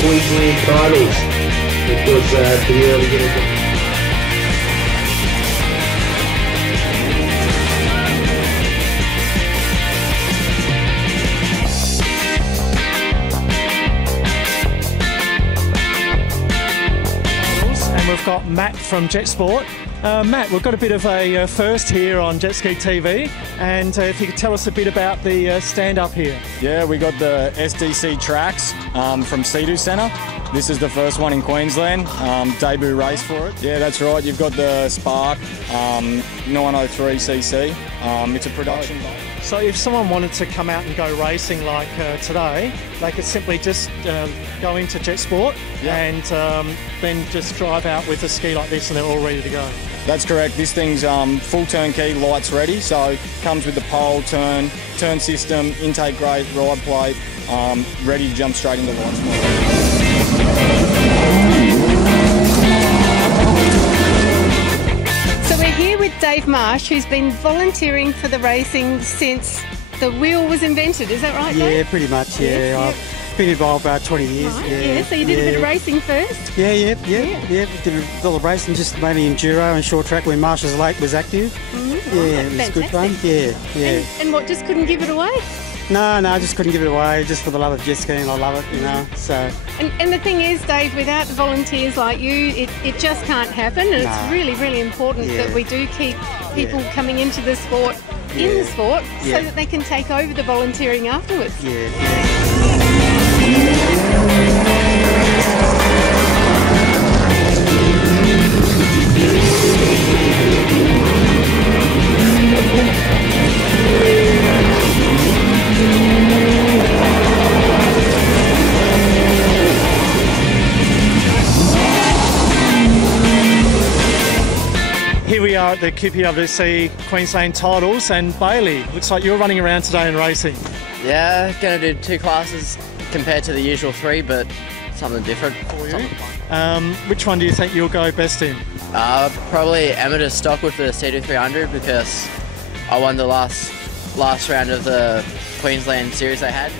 Queensland titles, because to be able to get it. And we've got Matt from Jet Sport. Matt, we've got a bit of a first here on Jet Ski TV, and if you could tell us a bit about the stand-up here. Yeah, we got the SDC tracks from Sea-Doo Centre. This is the first one in Queensland, debut race for it. Yeah, that's right, you've got the Spark 903cc. It's a production bike. So if someone wanted to come out and go racing like today, they could simply just go into Jet Sport and then just drive out with a ski like this and they're all ready to go. That's correct. This thing's full turnkey, lights ready, so comes with the pole, turn system, intake grate, ride plate, ready to jump straight into lights mode. So we're here with Dave Marsh, who's been volunteering for the racing since the wheel was invented. Is that right, Dave? Yeah, pretty much, yeah. I've been involved about 20 years. Right. Yeah, so you did a bit of racing first? Yeah. Did a lot of racing, just mainly enduro and short track when Marsh's Lake was active. It was good fun. Yeah. And what, just couldn't give it away? No, I just couldn't give it away, just for the love of jet skiing. I love it, you know. So. And the thing is, Dave, without volunteers like you, it just can't happen. And it's really, really important that we do keep people coming into the sport, in the sport, so that they can take over the volunteering afterwards. Here we are at the QPWC Queensland titles, and Bailey, looks like you're running around today and racing. Yeah, going to do 2 classes compared to the usual 3, but something different. For you? Which one do you think you'll go best in? Probably amateur stock with the Sea-Doo 300, because I won the last round of the Queensland series they had.